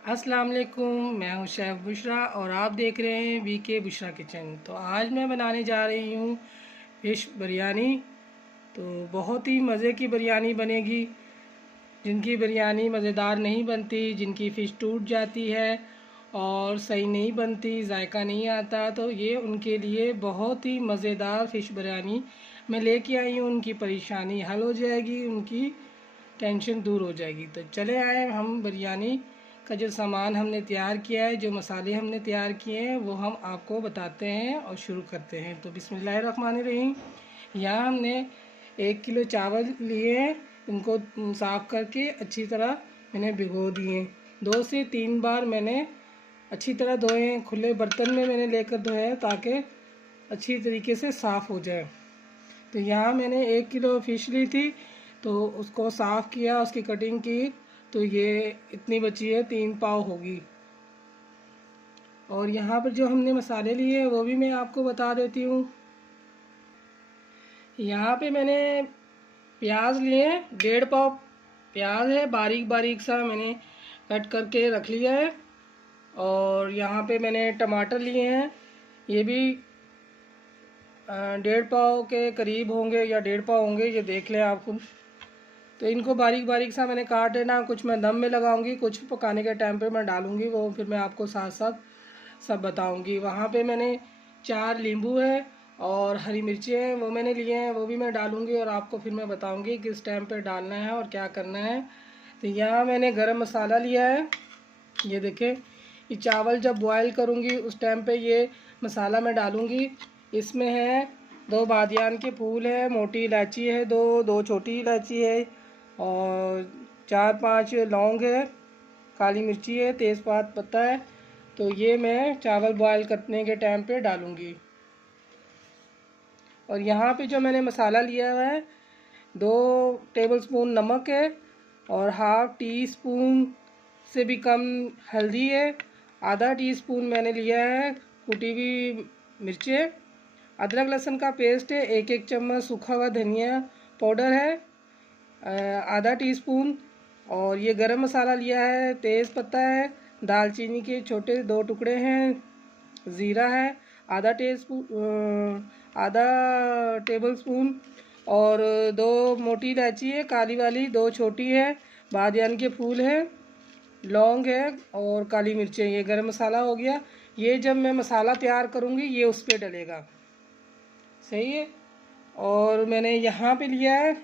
अस्सलाम वालेकुम, मैं हूं शेफ़ बुशरा और आप देख रहे हैं वीके बुशरा किचन। तो आज मैं बनाने जा रही हूं फ़िश बिरयानी। तो बहुत ही मज़े की बिरयानी बनेगी। जिनकी बिरयानी मज़ेदार नहीं बनती, जिनकी फ़िश टूट जाती है और सही नहीं बनती, जायका नहीं आता, तो ये उनके लिए बहुत ही मज़ेदार फ़िश बिरयानी मैं लेके आई हूँ। उनकी परेशानी हल हो जाएगी, उनकी टेंशन दूर हो जाएगी। तो चले आए हम बिरयानी का जो सामान हमने तैयार किया है, जो मसाले हमने तैयार किए हैं, वो हम आपको बताते हैं और शुरू करते हैं। तो बिस्मिल्लाहिर्रहमानिर्रहीम। यहाँ हमने 1 किलो चावल लिए हैं। इनको साफ़ करके अच्छी तरह मैंने भिगो दिए। 2 से 3 बार मैंने अच्छी तरह धोए हैं। खुले बर्तन में मैंने लेकर धोया है ताकि अच्छी तरीके से साफ़ हो जाए। तो यहाँ मैंने 1 किलो फ़िश ली थी, तो उसको साफ़ किया, उसकी कटिंग की, तो ये इतनी बची है, 3 पाव होगी। और यहाँ पर जो हमने मसाले लिए हैं वो भी मैं आपको बता देती हूँ। यहाँ पे मैंने प्याज लिए हैं, 1.5 पाव प्याज है, बारीक बारीक सा मैंने कट करके रख लिया है। और यहाँ पे मैंने टमाटर लिए हैं, ये भी 1.5 पाव के करीब होंगे या 1.5 पाव होंगे, ये देख लें आप खुद। तो इनको बारीक बारीक सा मैंने काट लेना। कुछ मैं दम में लगाऊंगी, कुछ पकाने के टाइम पे मैं डालूंगी, वो फिर मैं आपको साथ साथ सब बताऊंगी। वहाँ पे मैंने 4 नींबू है और हरी मिर्ची हैं, वो मैंने लिए हैं, वो भी मैं डालूंगी और आपको फिर मैं बताऊंगी किस टाइम पे डालना है और क्या करना है। तो यहाँ मैंने गरम मसाला लिया है, ये देखें। ये चावल जब बॉयल करूँगी उस टाइम पे ये मसाला मैं डालूँगी। इसमें है 2 बादियान के फूल है, मोटी इलायची है, दो छोटी इलायची है और 4-5 लौंग है, काली मिर्ची है, तेज़पात पत्ता है। तो ये मैं चावल बॉयल करने के टाइम पे डालूँगी। और यहाँ पे जो मैंने मसाला लिया हुआ है, 2 टेबलस्पून नमक है और हाफ़ टी स्पून से भी कम हल्दी है। आधा टीस्पून मैंने लिया है कुटी हुई मिर्चें। अदरक लहसुन का पेस्ट है, 1 चम्मच सूखा हुआ धनिया पाउडर है, आधा टीस्पून। और ये गरम मसाला लिया है, तेज़ पत्ता है, दालचीनी के छोटे 2 टुकड़े हैं, ज़ीरा है, आधा टेबल स्पून। और 2 मोटी इलायची है, काली वाली, 2 छोटी है, बादियान के फूल है, लौंग है और काली मिर्चें। ये गरम मसाला हो गया। ये जब मैं मसाला तैयार करूँगी ये उस पर डलेगा, सही है। और मैंने यहाँ पे लिया है,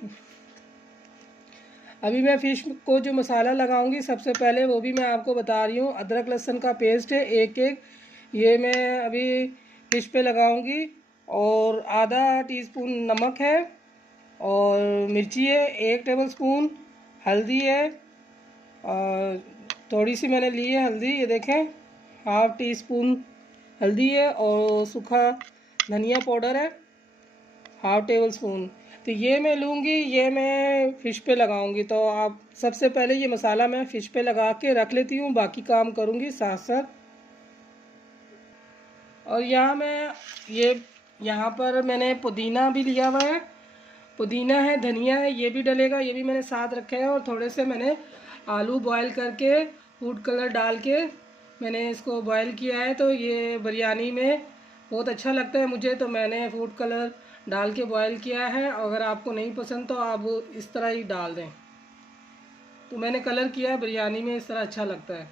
अभी मैं फ़िश को जो मसाला लगाऊंगी सबसे पहले वो भी मैं आपको बता रही हूँ। अदरक लहसुन का पेस्ट है, एक ये मैं अभी फ़िश पे लगाऊंगी। और आधा टीस्पून नमक है और मिर्ची है, 1 टेबल स्पून हल्दी है और थोड़ी सी मैंने ली है हल्दी, ये देखें, हाफ़ टी स्पून हल्दी है। और सूखा धनिया पाउडर है, हाफ़ टेबल स्पून। तो ये मैं लूँगी, ये मैं फ़िश पे लगाऊंगी। तो आप सबसे पहले ये मसाला मैं फ़िश पे लगा के रख लेती हूँ, बाकी काम करूँगी साथ साथ। और यहाँ मैं ये यहाँ पर मैंने पुदीना भी लिया हुआ है, पुदीना है, धनिया है, ये भी डलेगा, ये भी मैंने साथ रखा है। और थोड़े से मैंने आलू बॉयल करके फूड कलर डाल के मैंने इसको बॉयल किया है। तो ये बिरयानी में बहुत अच्छा लगता है मुझे, तो मैंने फूड कलर डाल के बॉयल किया है। अगर आपको नहीं पसंद तो आप इस तरह ही डाल दें। तो मैंने कलर किया है, बिरयानी में इस तरह अच्छा लगता है।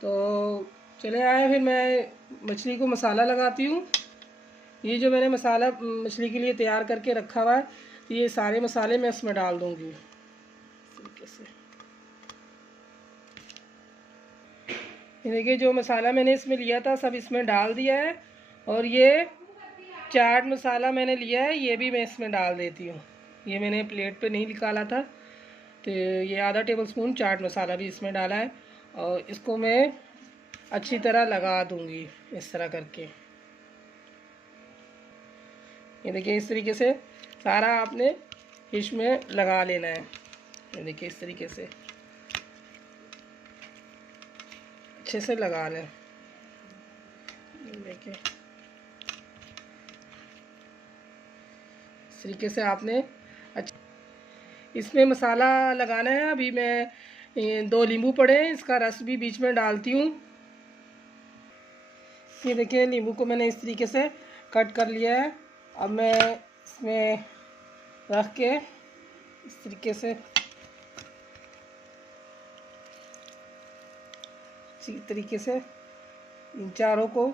तो चले आए, फिर मैं मछली को मसाला लगाती हूँ। ये जो मैंने मसाला मछली के लिए तैयार करके रखा हुआ है, ये सारे मसाले मैं इसमें डाल दूँगी तरीके से। ये देखिए, जो मसाला मैंने इसमें लिया था सब इसमें डाल दिया है। और ये चाट मसाला मैंने लिया है, ये भी मैं इसमें डाल देती हूँ। ये मैंने प्लेट पे नहीं निकाला था, तो ये आधा टेबल स्पून चाट मसाला भी इसमें डाला है। और इसको मैं अच्छी तरह लगा दूँगी इस तरह करके। ये देखिए, इस तरीके से सारा आपने फिश में लगा लेना है। ये देखिए, इस तरीके से अच्छे से लगा लें। देखिए, इस तरीके से आपने अच्छा इसमें मसाला लगाना है। अभी मैं 2 नींबू पड़े हैं, इसका रस भी बीच में डालती हूँ। ये देखिए नींबू को मैंने इस तरीके से कट कर लिया है। अब मैं इसमें रख के इस तरीके से इन चारों को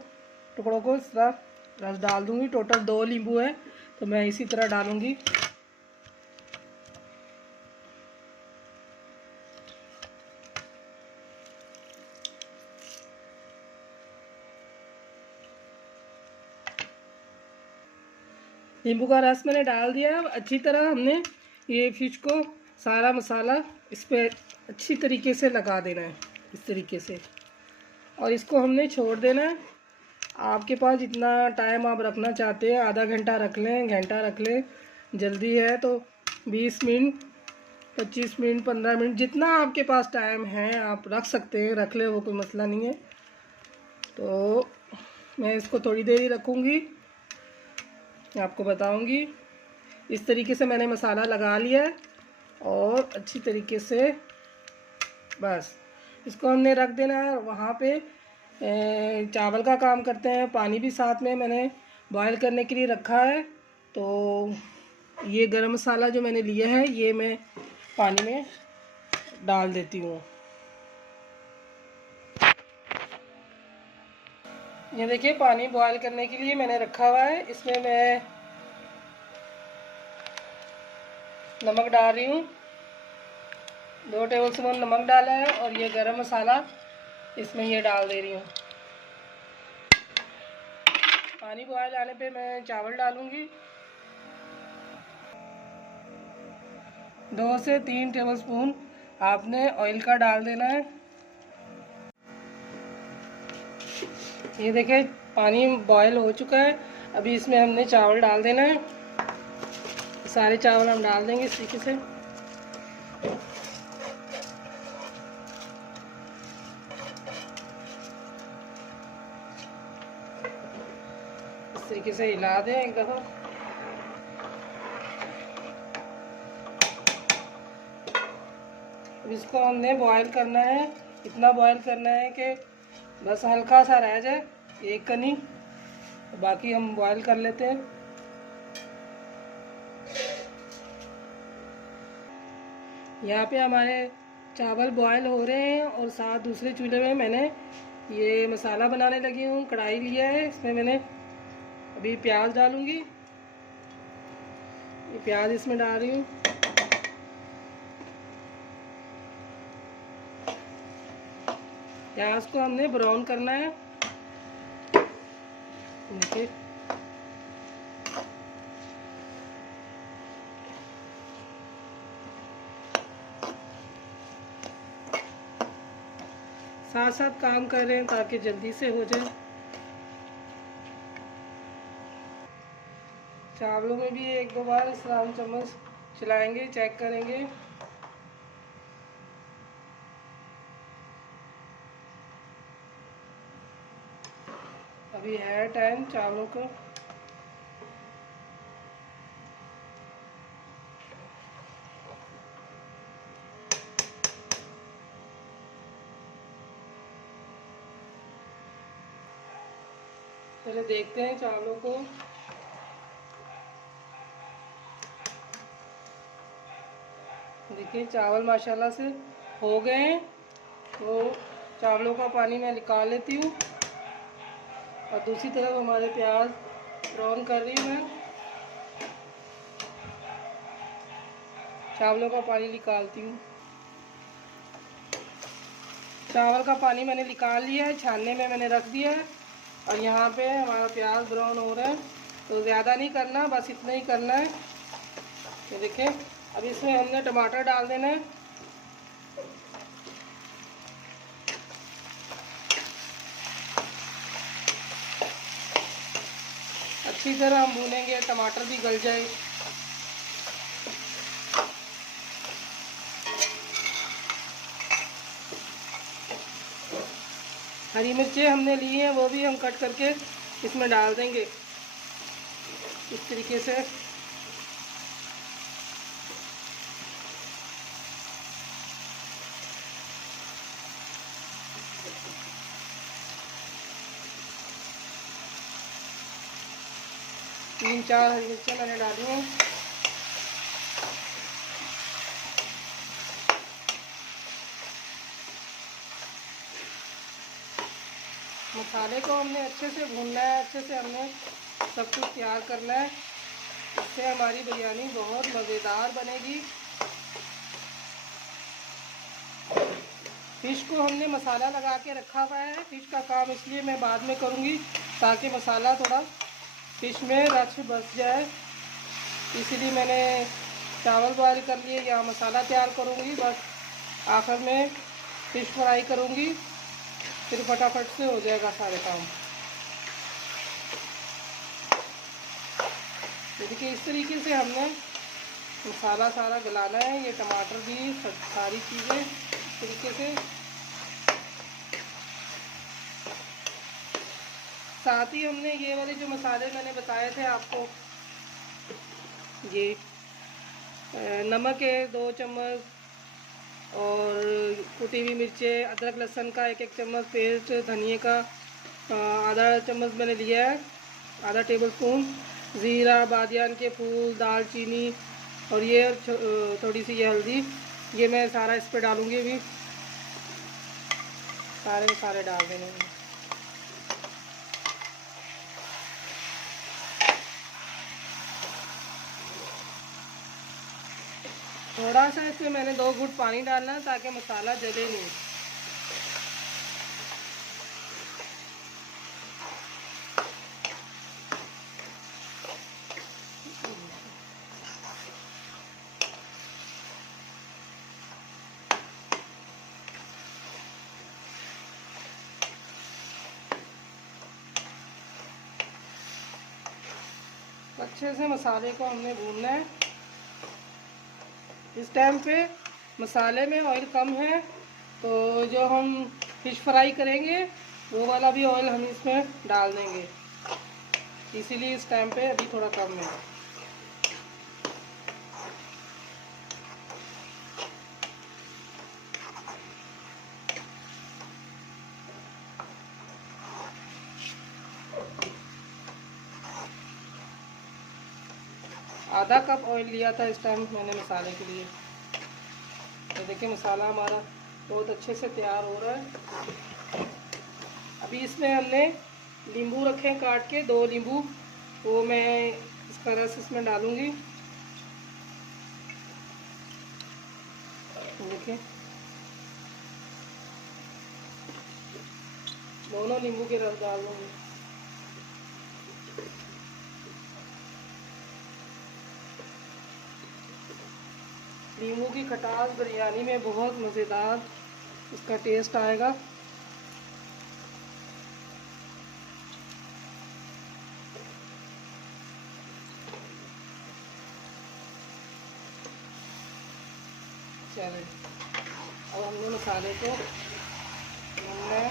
टुकड़ों को इस तरह रस डाल दूँगी। टोटल 2 नींबू है तो मैं इसी तरह डालूँगी। नींबू का रस मैंने डाल दिया। अब अच्छी तरह हमने ये फिश को सारा मसाला इस पर अच्छी तरीके से लगा देना है, इस तरीके से, और इसको हमने छोड़ देना है। आपके पास जितना टाइम आप रखना चाहते हैं, आधा घंटा रख लें, घंटा रख लें, जल्दी है तो 20 मिनट, 25 मिनट, 15 मिनट, जितना आपके पास टाइम है आप रख सकते हैं, रख लें, वो कोई मसला नहीं है। तो मैं इसको थोड़ी देर ही रखूँगी, आपको बताऊंगी। इस तरीके से मैंने मसाला लगा लिया है और अच्छी तरीके से बस इसको हमने रख देना है। वहाँ पे चावल का काम करते हैं, पानी भी साथ में मैंने बॉयल करने के लिए रखा है। तो ये गरम मसाला जो मैंने लिया है ये मैं पानी में डाल देती हूँ। ये देखिए पानी बॉयल करने के लिए मैंने रखा हुआ है। इसमें मैं नमक डाल रही हूँ, 2 टेबल स्पून नमक डाला है, और ये गरम मसाला इसमें ये डाल दे रही हूँ। पानी बॉयल आने पे मैं चावल डालूँगी। 2 से 3 टेबल स्पून आपने ऑयल का डाल देना है। ये देखिए पानी बॉयल हो चुका है। अभी इसमें हमने चावल डाल देना है। सारे चावल हम डाल देंगे इस तरीके से। इस तरीके से हिला दें एक दफ़ा। अब इसको हमने बॉयल करना है, इतना बॉयल करना है कि बस हल्का सा रह जाए, एक कनी, बाकी हम बॉयल कर लेते हैं। यहाँ पे हमारे चावल बॉयल हो रहे हैं और साथ दूसरे चूल्हे में मैंने ये मसाला बनाने लगी हूँ। कढ़ाई लिया है, इसमें मैंने अभी प्याज डालूँगी। ये प्याज इसमें डाल रही हूँ। प्याज को हमने ब्राउन करना है। देखिए साथ साथ काम कर रहे हैं ताकि जल्दी से हो जाए। चावलों में भी 1-2 बार इस तरह हम चम्मच चलाएंगे, चेक करेंगे। अभी है टाइम चावलों को। पहले देखते हैं चावलों को। देखिए चावल माशाल्लाह से हो गए हैं। तो चावलों का पानी मैं निकाल लेती हूँ और दूसरी तरफ हमारे प्याज ब्राउन कर रही हूँ मैं। चावलों का पानी निकालती हूँ। चावल का पानी मैंने निकाल लिया है, छानने में मैंने रख दिया है। और यहाँ पे हमारा प्याज ब्राउन हो रहा है, तो ज़्यादा नहीं करना, बस इतना ही करना है। ये देखिए अब इसमें हमने टमाटर डाल देना है। अच्छी तरह हम भूनेंगे, टमाटर भी गल जाए। हरी मिर्चें हमने ली हैं, वो भी हम कट करके इसमें डाल देंगे इस तरीके से। 3-4 हरी मिर्चें मैंने डाली हैं। मसाले को हमने अच्छे से भूनना है, अच्छे से हमने सब कुछ तैयार करना है। इससे हमारी बिरयानी बहुत मज़ेदार बनेगी। फ़िश को हमने मसाला लगा के रखा हुआ है। फ़िश का काम इसलिए मैं बाद में करूँगी ताकि मसाला थोड़ा फ़िश में रच बस जाए, इसीलिए मैंने चावल बॉयल कर लिए, या मसाला तैयार करूँगी। बस आखिर में फ़िश फ्राई करूँगी, फिर फटाफट से हो जाएगा सारे काम। तो देखिए इस तरीके से हमने मसाला सारा गलाना है। ये टमाटर भी, सारी चीज़ें इस तरीके से। साथ ही हमने ये वाले जो मसाले मैंने बताए थे आपको, ये नमक है 2 चम्मच, और कुटी हुई मिर्चें, अदरक लहसुन का 1-1 चम्मच पेस्ट, धनिए का आधा चम्मच मैंने लिया है, आधा टेबल स्पून, ज़ीरा, बादियान के फूल, दालचीनी, और ये थोड़ी सी ये हल्दी। ये मैं सारा इस पर डालूँगी अभी, सारे डाल देंगे। थोड़ा सा इसमें मैंने 2 घूंट पानी डालना है ताकि मसाला जले नहीं। अच्छे से मसाले को हमने भूनना है। इस टाइम पे मसाले में ऑयल कम है, तो जो हम फ़िश फ्राई करेंगे वो वाला भी ऑयल हम इसमें डाल देंगे, इसीलिए इस टाइम पे अभी थोड़ा कम है। आधा कप ऑयल लिया था इस टाइम मैंने मसाले के लिए। तो देखिए मसाला हमारा बहुत अच्छे से तैयार हो रहा है। अभी इसमें हमने नींबू रखे काट के, 2 नींबू, वो मैं इसका रस इसमें डालूंगी। देखिए दोनों नींबू के रस डाल दूँगी। नींबू की खटास बिरयानी में बहुत मज़ेदार इसका टेस्ट आएगा। चलिए अब हमने मसाले को हमने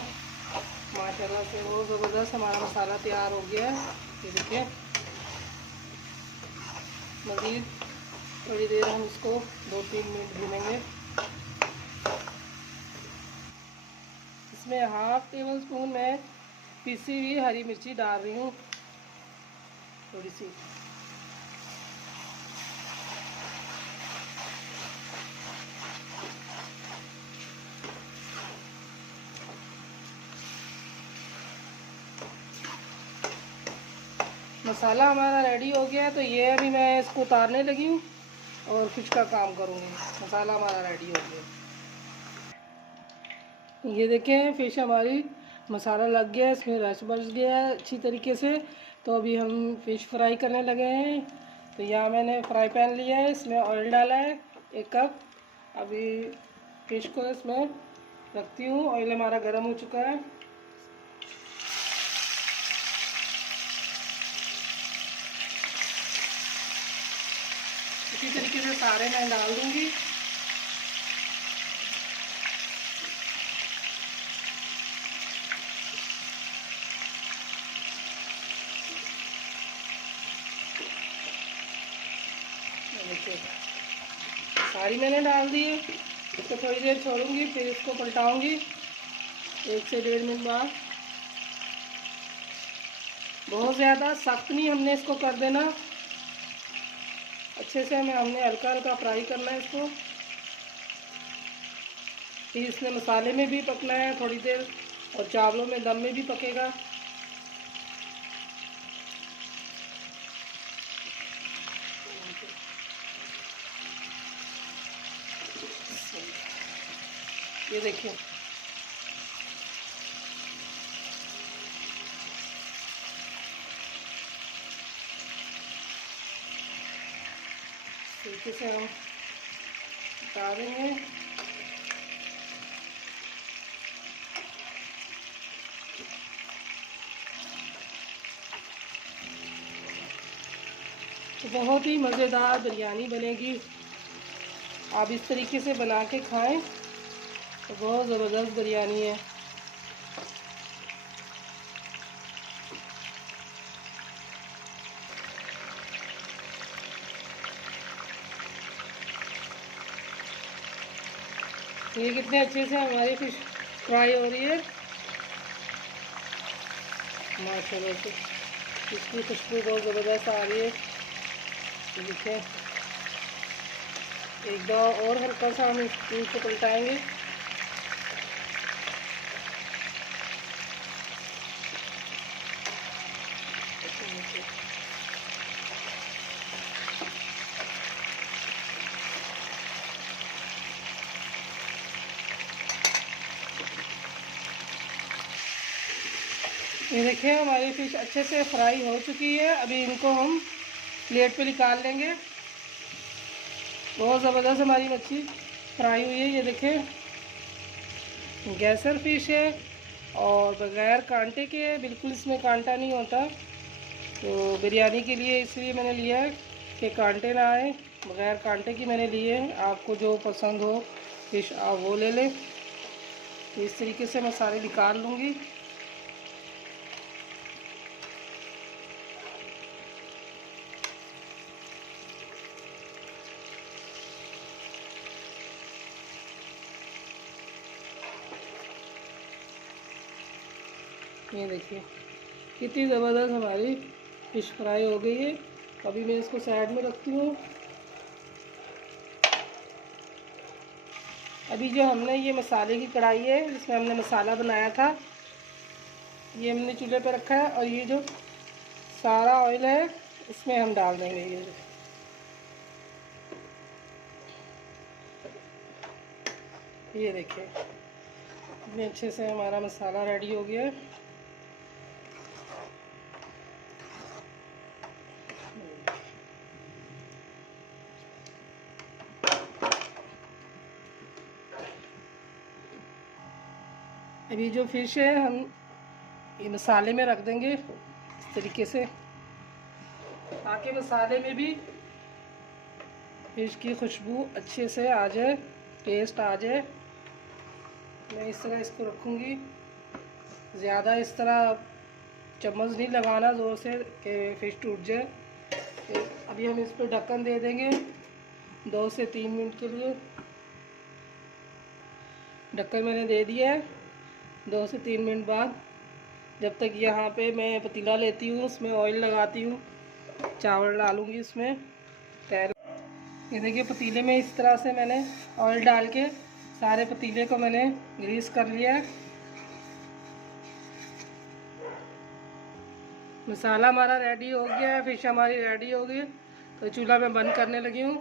माशाल्लाह से बहुत ज़बरदस्त हमारा मसाला तैयार हो गया है। ये देखिए मज़ीद थोड़ी देर हम इसको 2-3 मिनट भूनेंगे। इसमें हाफ टेबल स्पून मैं पिसी हुई हरी मिर्ची डाल रही हूँ, थोड़ी सी। मसाला हमारा रेडी हो गया है, तो ये अभी मैं इसको उतारने लगी हूँ और फ़िश का काम करूँगी। मसाला हमारा रेडी हो गया, ये देखें फ़िश हमारी मसाला लग गया है, इसमें रस बच गया है अच्छी तरीके से। तो अभी हम फ़िश फ्राई करने लगे हैं। तो यहाँ मैंने फ्राई पैन लिया है, इसमें ऑयल डाला है 1 कप। अभी फ़िश को इसमें रखती हूँ। ऑयल हमारा गर्म हो चुका है। इसी तरीके से सारे मैं डाल दूँगी। सारी मैंने डाल दी है। इसको थोड़ी देर छोड़ूंगी, फिर इसको पलटाऊंगी 1 से 1.5 मिनट बाद। बहुत ज़्यादा सख्त नहीं हमने इसको कर देना, अच्छे से हमने हल्का हल्का फ्राई करना है इसको। फिर इसमें मसाले में भी पकना है थोड़ी देर और चावलों में दम में भी पकेगा। ये देखिए तरीके से हम बता देंगे। तो बहुत ही मज़ेदार बिरयानी बनेगी, आप इस तरीके से बना के खाएं तो बहुत ज़बरदस्त बिरयानी है। ये कितने अच्छे से हमारी फिश फ्राई हो रही है माशाल्लाह से, इसकी खुशबू बहुत ज़बरदस्त आ रही है। देखिए एक दो और हल्का सा हम इसको पलटाएंगे। ये देखिए हमारी फ़िश अच्छे से फ्राई हो चुकी है। अभी इनको हम प्लेट पे निकाल लेंगे। बहुत ज़बरदस्त हमारी मच्छी फ्राई हुई है। ये देखिए गैसर फ़िश है और बग़ैर कांटे के है, बिल्कुल इसमें कांटा नहीं होता। तो बिरयानी के लिए इसलिए मैंने लिया है कि कांटे ना आए, बग़ैर कांटे की मैंने ली है। आपको जो पसंद हो फ़िश आप वो ले लें। तो इस तरीके से मैं सारे निकाल लूँगी। ये देखिए कितनी ज़बरदस्त हमारी फ़िश फ्राई हो गई है। अभी मैं इसको साइड में रखती हूँ। अभी जो हमने ये मसाले की कढ़ाई है जिसमें हमने मसाला बनाया था, ये हमने चूल्हे पे रखा है और ये जो सारा ऑयल है इसमें हम डाल देंगे। ये देखिए इतने अच्छे से हमारा मसाला रेडी हो गया है। अभी जो फिश है हम ये मसाले में रख देंगे इस तरीके से, ताकि मसाले में भी फिश की खुशबू अच्छे से आ जाए, टेस्ट आ जाए। मैं इस तरह इसको रखूँगी, ज़्यादा इस तरह चम्मच नहीं लगाना ज़ोर से कि फ़िश टूट जाए। तो अभी हम इस पर ढक्कन दे देंगे 2 से 3 मिनट के लिए। ढक्कन मैंने दे दिया है। 2 से 3 मिनट बाद जब तक यहाँ पे मैं पतीला लेती हूँ, उसमें ऑयल लगाती हूँ, चावल डालूँगी इसमें तेल। ये देखिए पतीले में इस तरह से मैंने ऑयल डाल के सारे पतीले को मैंने ग्रीस कर लिया है। मसाला हमारा रेडी हो गया है, फिश हमारी रेडी हो गई। तो चूल्हा मैं बंद करने लगी हूँ।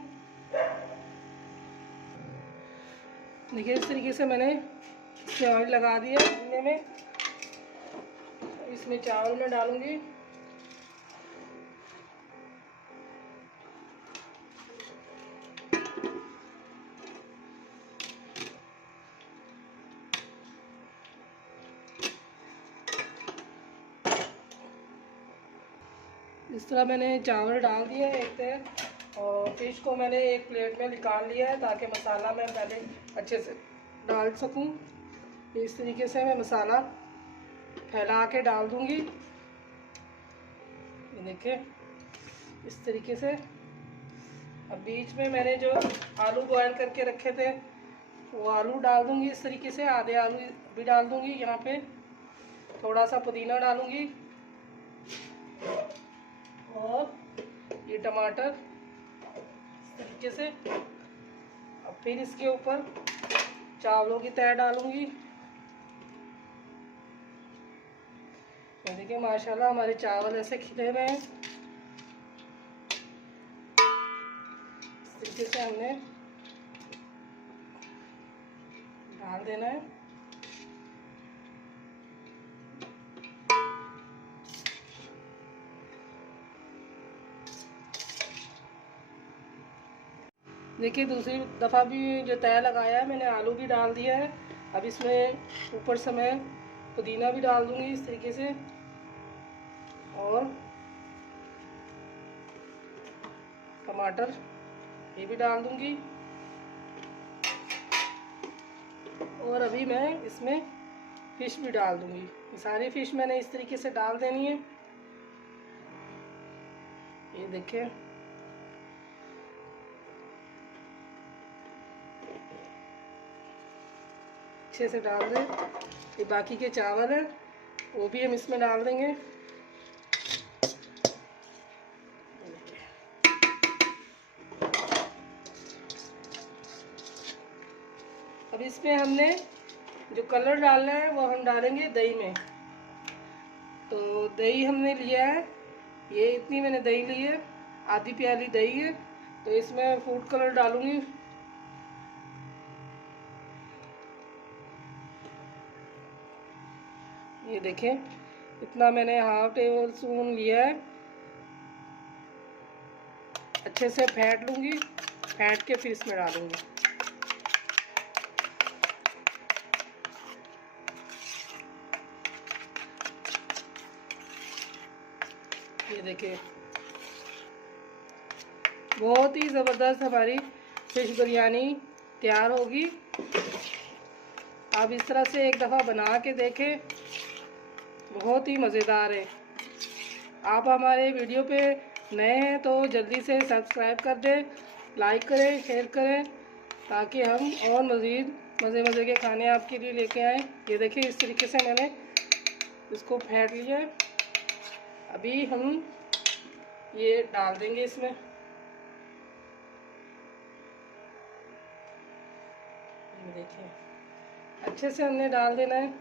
देखिए इस तरीके से मैंने इसमें ऑयल लगा दिया पतीले में। इसमें चावल मैं डालूँगी। इस तरह मैंने चावल डाल दिए एक तरह और फिश को मैंने एक प्लेट में निकाल लिया है ताकि मसाला मैं पहले अच्छे से डाल सकूं। इस तरीके से मैं मसाला फैला के डाल दूंगी। ये देखिए इस तरीके से। अब बीच में मैंने जो आलू बॉयल करके रखे थे वो आलू डाल दूंगी इस तरीके से, आधे आलू भी डाल दूंगी। यहाँ पे थोड़ा सा पुदीना डालूंगी और ये टमाटर इस तरीके से। अब फिर इसके ऊपर चावलों की तह डालूंगी। ये देखिए माशाल्लाह हमारे चावल ऐसे खिले हुए हैं। इस तरीके से हमने डाल देना है। देखिए दूसरी दफ़ा भी जो तय लगाया है मैंने आलू भी डाल दिया है। अब इसमें ऊपर से मैं पुदीना भी डाल दूंगी इस तरीके से, और टमाटर ये भी डाल दूंगी। और अभी मैं इसमें फिश भी डाल दूंगी। ये सारी फिश मैंने इस तरीके से डाल देनी है। ये देखिए अच्छे से डाल दें। ये बाकी के चावल हैं वो भी हम इसमें डाल देंगे। अब इसमें हमने जो कलर डालना है वो हम डालेंगे दही में। तो दही हमने लिया है, ये इतनी मैंने दही ली है, आधी प्याली दही है। तो इसमें फूड कलर डालूंगी। ये देखें इतना मैंने हाफ टेबल स्पून लिया है। अच्छे से फेंट लूँगी, फेंट के फिर इसमें डालूँगी। ये देखिए बहुत ही ज़बरदस्त हमारी फिश बिरयानी तैयार होगी। आप इस तरह से एक दफ़ा बना के देखें, बहुत ही मज़ेदार है। आप हमारे वीडियो पे नए हैं तो जल्दी से सब्सक्राइब कर दें, लाइक करें, शेयर करें, ताकि हम और मज़ीद मज़े के खाने आपके लिए लेके आएँ। ये देखिए इस तरीके से मैंने इसको फेंट लिया है। अभी हम ये डाल देंगे इसमें। ये देखिए अच्छे से हमने डाल देना है।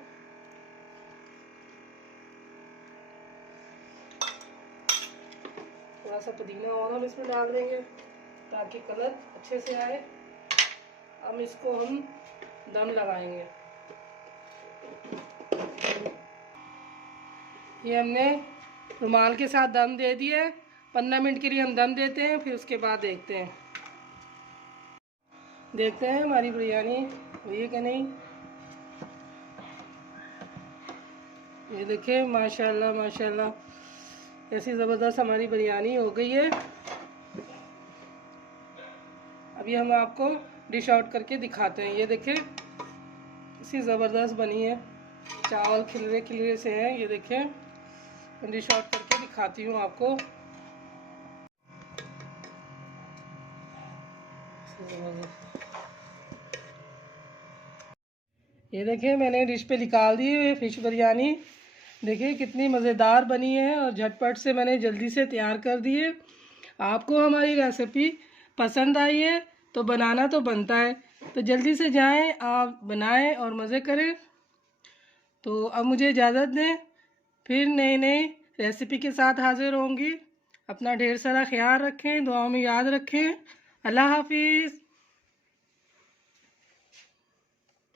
थोड़ा सा पुदीना और हम इसमें डाल देंगे ताकि कलर अच्छे से आए। अब इसको हम दम लगाएंगे। ये हमने रुमाल के साथ दम दे दिया है। 15 मिनट के लिए हम दम देते हैं, फिर उसके बाद देखते हैं हमारी बिरयानी हुई है कि नहीं। ये देखिए माशाल्लाह माशाल्लाह ऐसी ज़बरदस्त हमारी बिरयानी हो गई है। अभी हम आपको डिश आउट करके दिखाते हैं। ये देखिए इसी ज़बरदस्त बनी है, चावल खिलरे से हैं। ये देखिए मैं डिश आउट करके दिखाती हूँ आपको। ये देखिए मैंने डिश पे निकाल दी है फिश बिरयानी। देखिए कितनी मज़ेदार बनी है और झटपट से मैंने जल्दी से तैयार कर दी है। आपको हमारी रेसिपी पसंद आई है तो बनाना तो बनता है, तो जल्दी से जाएं आप बनाएं और मज़े करें। तो अब मुझे इजाज़त दें, फिर नई रेसिपी के साथ हाज़िर होंगी। अपना ढेर सारा ख्याल रखें, दुआओं में याद रखें। अल्लाह हाफिज़।